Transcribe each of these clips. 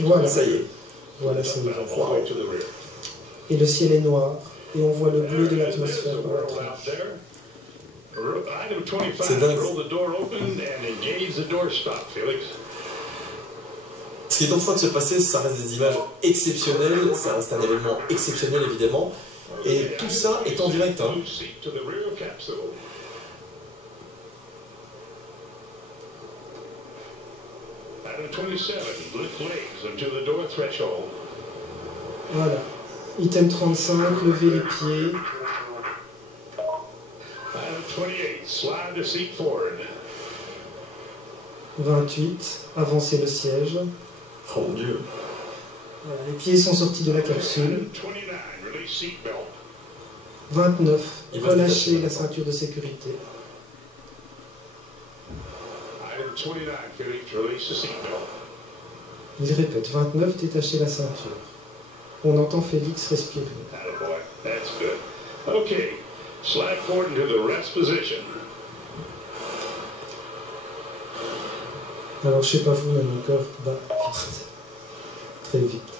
Voilà, ça y est. Voilà, c'est ouvert. Et le ciel est noir, et on voit le bleu de l'atmosphère par la tranche. C'est dingue. Ce qui est en train de se passer, ça reste des images exceptionnelles, ça reste un événement exceptionnel évidemment, et tout ça est en direct. Hein. Voilà. Item 35, lever les pieds. 28, avancer le siège. Oh mon Dieu. Voilà, les pieds sont sortis de la capsule. 29, relâcher la ceinture de sécurité. Il répète, 29, détacher la ceinture. On entend Félix respirer. Alors je sais pas vous, mais mon cœur bat vite. Très vite.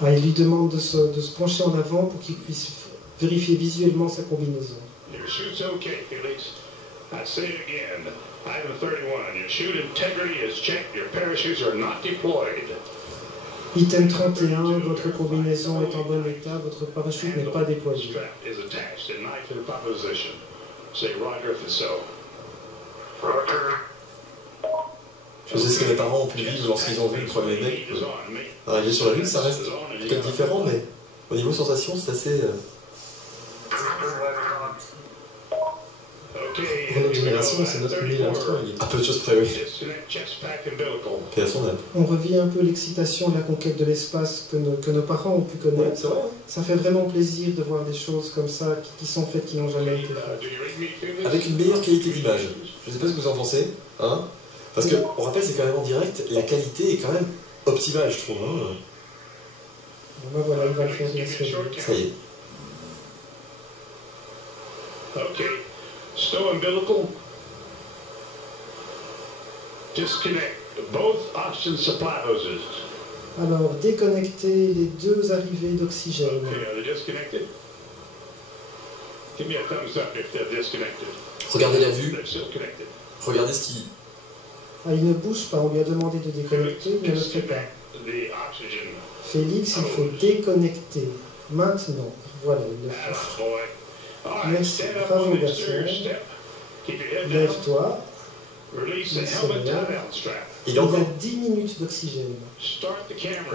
Ah, il lui demande de se pencher en avant pour qu'il puisse vérifier visuellement sa combinaison. I say it again. Item 31. Your chute integrity is checked. Your parachutes are not deployed. Item 31. Votre combinaison est en bon état. Votre parachute n'est pas déployé. Strap is attached and knife in position. Say Roger if so. Je sais ce que mes parents ont pu vivre lorsqu'ils ont vu le premier mec arriver sur la Lune. Ça reste peut-être différent, mais au niveau sensation, c'est assez... Pour notre génération, c'est notre Neil Armstrong. À peu de choses près, oui. Paix à son âme. On revit un peu l'excitation de la conquête de l'espace que nos parents ont pu connaître. Ouais, c'est vrai. Ça fait vraiment plaisir de voir des choses comme ça qui sont faites, qui n'ont jamais été faites. Avec une meilleure qualité d'image. Je ne sais pas ce que vous en pensez. Hein, parce qu'on rappelle, c'est quand même en direct, la qualité est quand même optimale, je trouve. Hein. Bon, ben voilà, il va le faire bien sûr. Ça y est. Okay. Stow umbilical. Disconnect both oxygen supply hoses. Alors, déconnecter les deux arrivées d'oxygène. Okay, are they disconnected? Give me a thumbs up if they're disconnected. Regardez la vue. They're still connected. Regardez ce qui... Ah, il ne bouge pas, on lui a demandé de déconnecter, mais il ne le fait pas. The oxygen. Félix, il faut déconnecter. Maintenant. Voilà, il le fait. Merci. Bravo, garçon. Lève-toi. Il y a 10 minutes d'oxygène.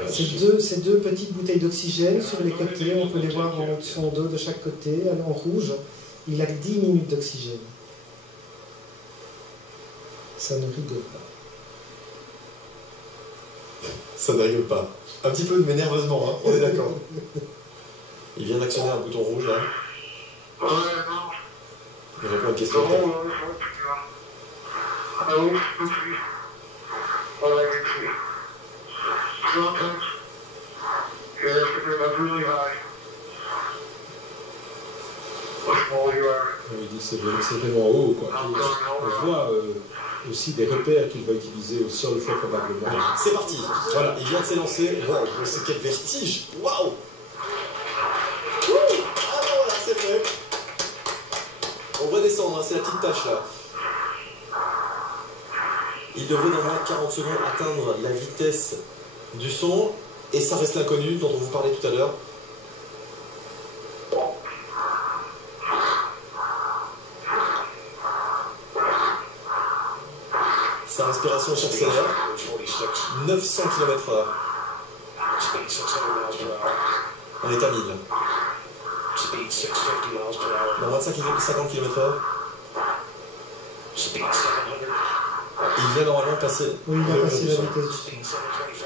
Ces deux petites bouteilles d'oxygène sur les côtés, on peut les voir en son dos de chaque côté, en rouge. Il a 10 minutes d'oxygène. Ça ne rigole pas. Ça ne rigole pas. Un petit peu, mais nerveusement, hein. On est d'accord. Il vient d'actionner un bouton rouge, là. Il répond à une question. Il dit que c'est vraiment haut, quoi. On voit aussi des repères qu'il va utiliser au sol, fort probablement. C'est parti. Voilà, il vient de s'élancer. Wow, c'est quel vertige. Waouh. Ah non, là, c'est fait. On va descendre, hein, c'est la petite tâche là. Il devrait dans moins de 40 secondes atteindre la vitesse du son, et ça reste l'inconnu dont on vous parlait tout à l'heure. Sa respiration s'accélère. 900 km/h. On est à 1000. Dans moins de 50 km/h. Il vient normalement passer. Oui, il va passer la vitesse du son.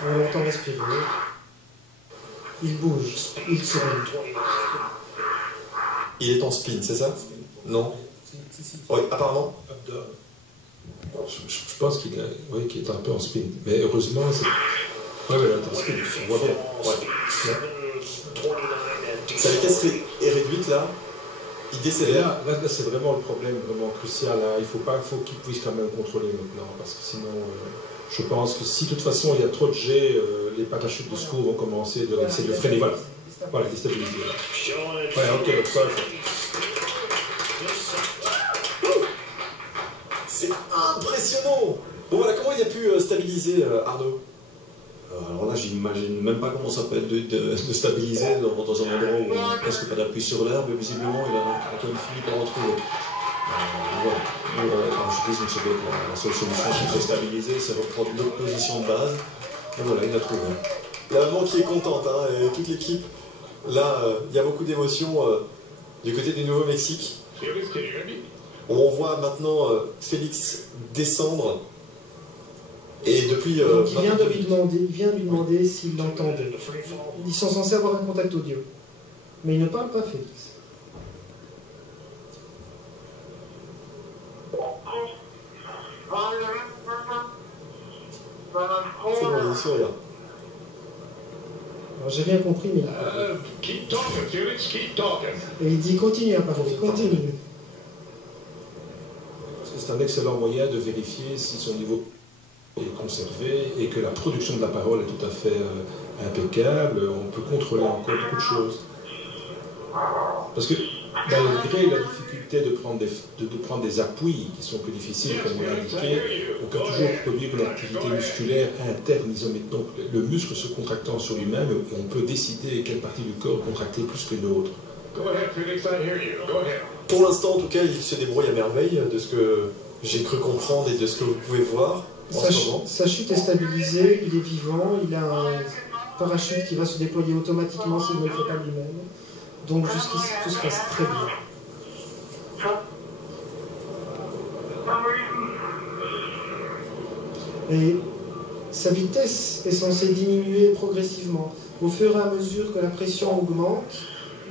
On l'entend respirer. Il bouge. Il tourne. Il est en spin, c'est ça? Non? Oui, apparemment. Je pense qu'il est un peu en spin. Mais heureusement, c'est... Oui, là, en spin, on voit bien. Ouais. Sa vitesse est réduite là. Il décélère. Là c'est vraiment le problème vraiment crucial. Hein. Il faut qu'il puisse quand même contrôler maintenant, parce que sinon, je pense que si de toute façon il y a trop de jets, les parachutes de secours vont commencer à essayer de freiner. Voilà, déstabiliser. Ouais, ok, donc ça. C'est impressionnant. Bon voilà, comment il a pu stabiliser Arnaud? Alors là, j'imagine même pas comment ça peut être de stabiliser dans un endroit où il n'a presque pas d'appui sur l'herbe. Visiblement, il a quand même fini par retrouver. Voilà. Je dis, la seule solution pour stabiliser, c'est reprendre notre position de base. Et voilà, il a trouvé. La maman qui est contente, hein, et toute l'équipe. Là, il y a beaucoup d'émotions du côté du Nouveau-Mexique. On voit maintenant Félix descendre. Et depuis. Donc il vient de lui demander s'il l'entendait. Ils sont censés avoir un contact audio. Mais il ne parle pas, Félix. C'est bon, il sourire. Alors j'ai rien compris, mais. Keep talking, Felix, keep talking. Et il dit continue à parler, continue. C'est un excellent moyen de vérifier si son niveau est conservé et que la production de la parole est tout à fait impeccable. On peut contrôler encore beaucoup de choses. Parce que malgré la difficulté de prendre des appuis qui sont plus difficiles, comme on l'a indiqué, on peut toujours produire une activité musculaire interne isométrique. Donc le muscle se contractant sur lui-même, on peut décider quelle partie du corps contracter plus que l'autre. Pour l'instant, en tout cas, il se débrouille à merveille de ce que j'ai cru comprendre et de ce que vous pouvez voir en ce moment. Sa chute est stabilisée, il est vivant, il a un parachute qui va se déployer automatiquement s'il ne le fait pas lui-même. Donc jusqu'ici, tout se passe très bien. Et sa vitesse est censée diminuer progressivement. Au fur et à mesure que la pression augmente,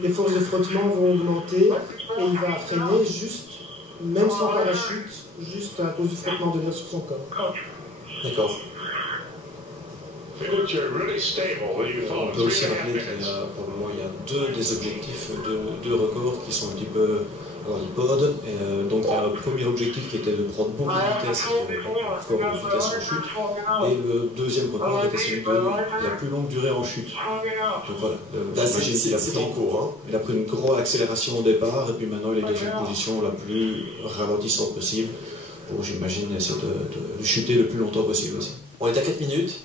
les forces de frottement vont augmenter et il va freiner juste, même sans parachute, juste à cause du frottement de l'air sur son corps. D'accord. On peut aussi rappeler qu'il y a probablement deux des objectifs, deux records qui sont un petit peu en iPod. Donc il y a un premier objectif qui était de prendre beaucoup de vitesse, encore de vitesse en chute. Et le deuxième record était celui de la plus longue durée en chute. Donc voilà, c'est en cours. Hein. Il a pris une grande accélération au départ et puis maintenant il est dans une position la plus ralentissante possible pour, j'imagine, essayer de chuter le plus longtemps possible aussi. On est à 4 minutes.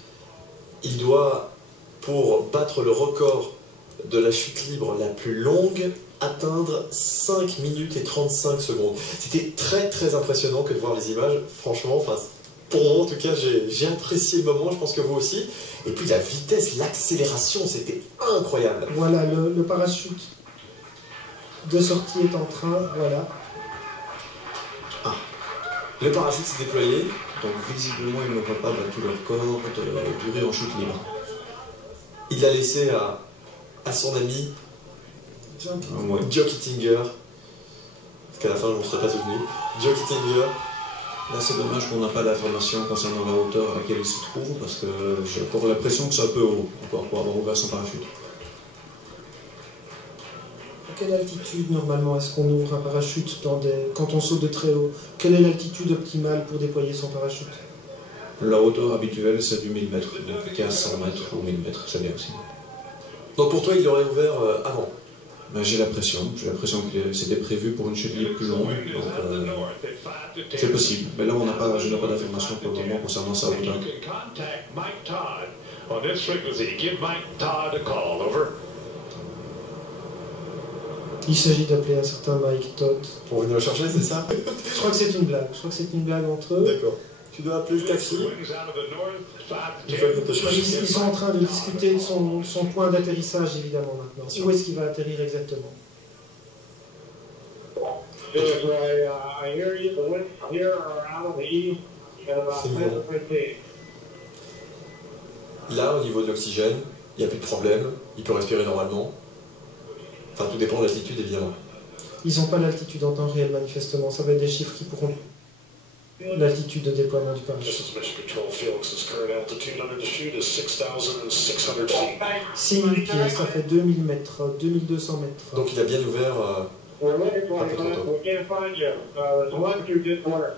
Il doit, pour battre le record de la chute libre la plus longue, atteindre 5 minutes et 35 secondes. C'était très très impressionnant que de voir les images. Franchement, enfin, pour moi en tout cas, j'ai apprécié le moment, je pense que vous aussi. Et puis la vitesse, l'accélération, c'était incroyable. Voilà, le parachute de sortie est en train, voilà. Ah, le parachute s'est déployé. Donc visiblement, ils n'ont pas battu leur record de durée en chute libre. Il l'a laissé à son ami Joe Kittinger. Parce qu'à la fin, je ne me serais pas souvenu. Joe Kittinger. Là, c'est dommage qu'on n'a pas d'informations concernant la hauteur à laquelle il se trouve, parce que j'ai encore l'impression que c'est un peu haut, encore pour avoir ouvert son parachute. À quelle altitude, normalement, est-ce qu'on ouvre un parachute quand on saute de très haut? Quelle est l'altitude optimale pour déployer son parachute? La hauteur habituelle, c'est du 1000 mètres, donc 1500 mètres ou 1000 mètres, c'est bien aussi. Donc pour toi, il aurait ouvert avant? Ben, j'ai l'impression que c'était prévu pour une chute libre plus longue, donc c'est possible. Mais là, je n'ai pas d'informations pour le moment concernant sa hauteur. Il s'agit d'appeler un certain Mike Todd. Pour venir le chercher, c'est ça? Je crois que c'est une blague. Je crois que c'est une blague entre eux. D'accord. Tu dois appeler le taxi. Ils sont en train de discuter de son point d'atterrissage, évidemment, maintenant. Où est-ce qu'il va atterrir exactement? Là, au niveau de l'oxygène, il n'y a plus de problème. Il peut respirer normalement. Enfin, tout dépend de l'altitude, évidemment. Ils n'ont pas l'altitude en temps réel, manifestement. Ça va être des chiffres qui pourront l'altitude de déploiement du parachute. This is Mission Control. Felix's current altitude under the chute is 6,600 feet. 6000 pieds, ça fait 2000 mètres, 2200 mètres. Donc il a bien ouvert We're looking for un peu you, trop man. tôt. We can't find you. There's one you didn't work.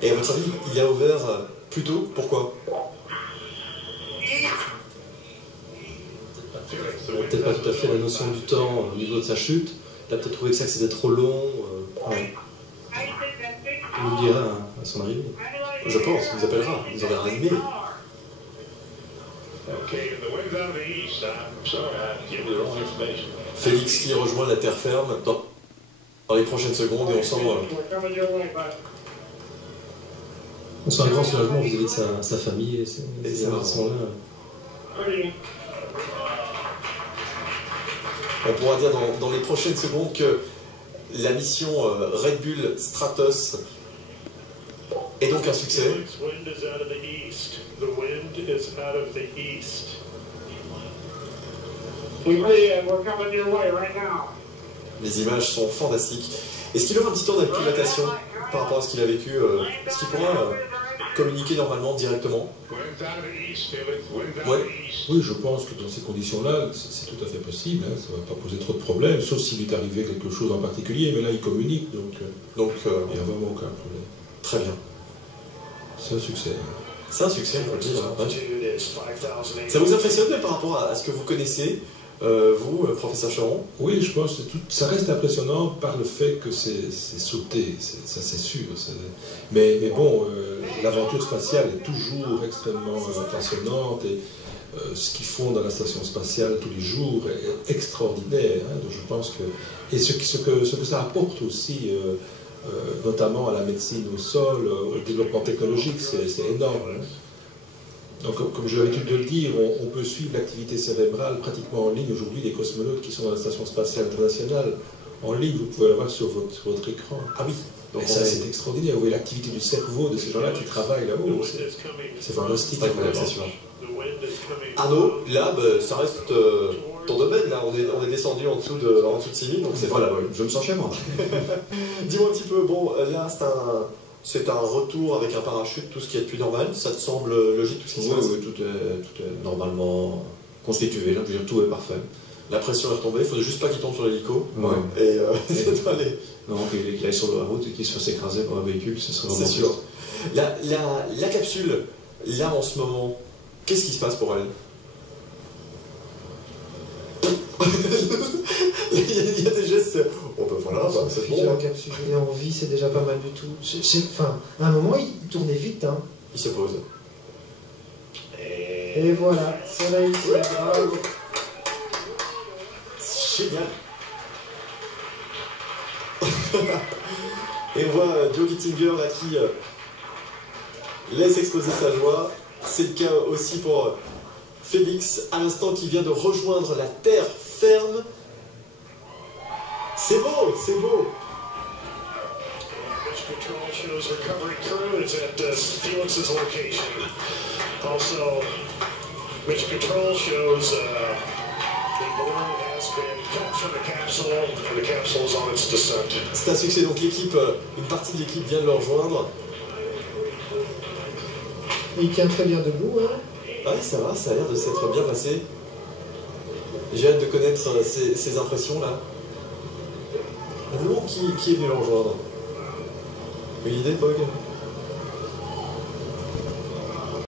Et à votre avis, il a ouvert plus tôt? Pourquoi? Il n'a peut-être pas tout à fait la notion du temps au niveau de sa chute. Il a peut-être trouvé que ça c'était trop long. Ouais. Il nous dira à son arrivée. Je pense, il nous appellera, il nous enverra un email. Okay, the wind's out of the east. I'm sorry, I gave you the wrong information. Félix qui rejoint la terre ferme dans les prochaines secondes et on sent... We're coming your way, bud. On sent un grand soulagement vis-à-vis de sa famille et ses là. Pretty. On pourra dire dans les prochaines secondes que la mission Red Bull Stratos est donc un succès. Felix, wind is out of the east. The wind is out of the east. We're coming your way right now. Les images sont fantastiques. Est-ce qu'il aura un petit temps d'acclimatation par rapport à ce qu'il a vécu? Est-ce qu'il pourra communiquer normalement directement? Wind's out of the east, Felix. Wind's out Ouais. of the east. Oui, je pense que dans ces conditions-là, c'est tout à fait possible. Hein, ça ne va pas poser trop de problèmes, sauf s'il lui est arrivé quelque chose en particulier. Mais là, il communique, donc il n'y a vraiment aucun problème. Très bien. C'est un succès. C'est un succès, on peut le dire. Ouais. Altitude is 5,800. Ça vous impressionne par rapport à ce que vous connaissez, vous, professeur Charon? Oui, je pense que ça reste impressionnant par le fait que c'est sauté, ça c'est sûr. Mais bon, l'aventure spatiale est toujours extrêmement passionnante et ce qu'ils font dans la station spatiale tous les jours est extraordinaire. Hein, donc je pense que ce que ça apporte aussi, notamment à la médecine au sol, au développement technologique, c'est énorme. Hein. Donc, comme j'ai l'habitude de le dire, on peut suivre l'activité cérébrale pratiquement en ligne aujourd'hui des cosmonautes qui sont dans la Station Spatiale Internationale. En ligne, vous pouvez l'avoir sur votre écran. Ah oui. Donc Et ça, c'est extraordinaire. Vous voyez l'activité du cerveau de ces gens-là qui travaillent là-haut. C'est fantastique. C'est incroyable, c'est sûr. The wind is coming. Arnaud, là, ça reste ton domaine. Là, on est descendu en dessous de 6000, donc c'est Voilà, je me sens chez moi. Dis-moi un petit peu, bon, là, c'est un retour avec un parachute, tout ce qui est plus normal. Ça te semble logique, tout ce qui se passe? Oui, tout est normalement constitué. Là, je veux dire, tout est parfait. La pression est retombée, il ne faudrait juste pas qu'il tombe sur l'hélico. Ouais. Et ça doit aller. Non, qu'il aille sur la route et qu'il se fasse écraser par un véhicule, ce serait C'est vraiment sûr. La capsule, là, en ce moment, qu'est-ce qui se passe pour elle? Il y a des gestes. Oh ben voilà, c'est Puis la bon. capsule est en vie, c'est déjà pas mal du tout. Enfin, à un moment, il tournait vite. Hein. Il se pose. Et voilà, soleil, bravo. Génial. Et on voit Joe Gittinger là qui laisse exploser sa joie. C'est le cas aussi pour Félix, à l'instant qui vient de rejoindre la terre ferme. C'est beau, c'est beau. Mission Control shows recovery crew is at Felix's location. Also, Mission Control shows the balloon has been cut from the capsule and the capsule is on its descent. C'est un succès, donc l'équipe, une partie de l'équipe vient de le rejoindre. Il tient très bien debout. Hein. Ah oui, ça va, ça a l'air de s'être bien passé. J'ai hâte de connaître ces impressions-là. Qui est venu le rejoindre? Une idée, Pog?